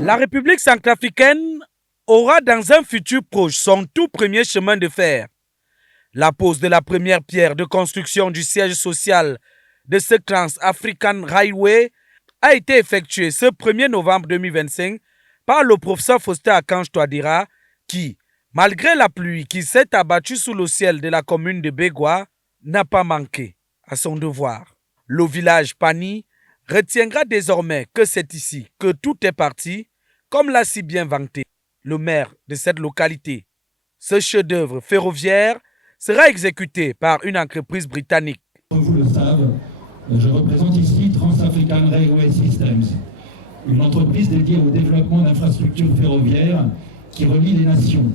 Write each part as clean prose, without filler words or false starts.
La République centrafricaine aura dans un futur proche son tout premier chemin de fer. La pose de la première pierre de construction du siège social de ce Trans-African Railway a été effectuée ce 1er novembre 2025 par le professeur Faustin Akange Touadéra qui, malgré la pluie qui s'est abattue sous le ciel de la commune de Bégua, n'a pas manqué à son devoir. Le village Pani retiendra désormais que c'est ici que tout est parti, comme l'a si bien vanté le maire de cette localité. Ce chef-d'œuvre ferroviaire sera exécuté par une entreprise britannique. Comme vous le savez, je représente ici Trans-African Railway Systems, une entreprise dédiée au développement d'infrastructures ferroviaires qui relient les nations,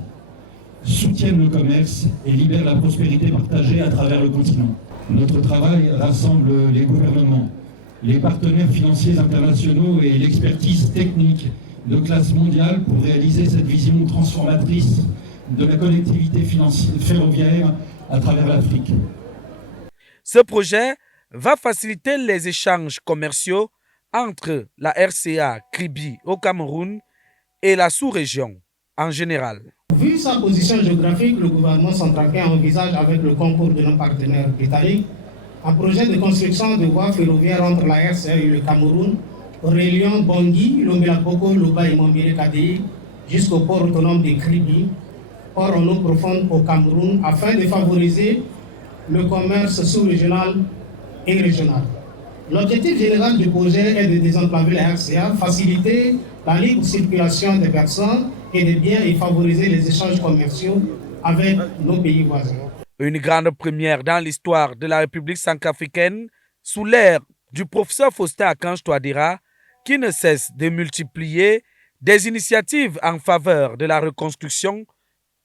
soutiennent le commerce et libèrent la prospérité partagée à travers le continent. Notre travail rassemble les gouvernements, les partenaires financiers internationaux et l'expertise technique de classe mondiale pour réaliser cette vision transformatrice de la connectivité ferroviaire à travers l'Afrique. Ce projet va faciliter les échanges commerciaux entre la RCA Kribi au Cameroun et la sous-région en général. Vu sa position géographique, le gouvernement centrafricain envisage avec le concours de nos partenaires britanniques un projet de construction de voies ferroviaires entre la RCA et le Cameroun, reliant Bangui, Lomé-la-Boko, Loba et Mambéré-Kadéi jusqu'au port autonome de Kribi, port en eau profonde au Cameroun, afin de favoriser le commerce sous-régional et régional. L'objectif général du projet est de désenclaver la RCA, faciliter la libre circulation des personnes et des biens et favoriser les échanges commerciaux avec nos pays voisins. Une grande première dans l'histoire de la République centrafricaine sous l'ère du professeur Faustin Akange Touadéra qui ne cesse de multiplier des initiatives en faveur de la reconstruction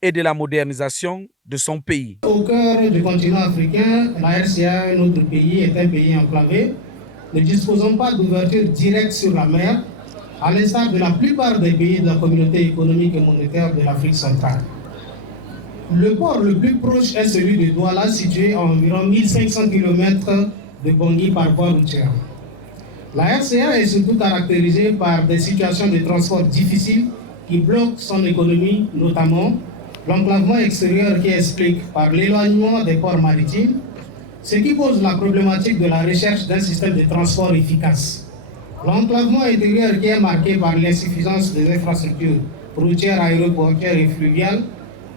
et de la modernisation de son pays. Au cœur du continent africain, la RCA, notre pays, est un pays enclavé. Ne disposons pas d'ouverture directe sur la mer, à l'instar de la plupart des pays de la communauté économique et monétaire de l'Afrique centrale. Le port le plus proche est celui de Douala, situé à environ 1500 km de Bangui par voie routière. La RCA est surtout caractérisée par des situations de transport difficiles qui bloquent son économie, notamment l'enclavement extérieur qui explique par l'éloignement des ports maritimes, ce qui pose la problématique de la recherche d'un système de transport efficace. L'enclavement intérieur qui est marqué par l'insuffisance des infrastructures routières, aéroportuaires et fluviales,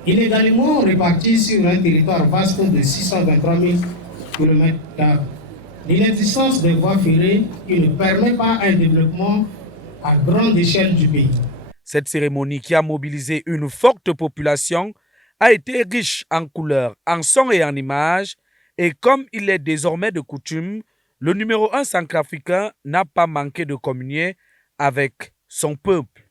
inégalement réparties sur un territoire vaste de 623 000 km². L'inexistence des voies ferrées qui ne permet pas un développement à grande échelle du pays. Cette cérémonie qui a mobilisé une forte population a été riche en couleurs, en sons et en images. Et comme il est désormais de coutume, le numéro 1 centrafricain n'a pas manqué de communier avec son peuple.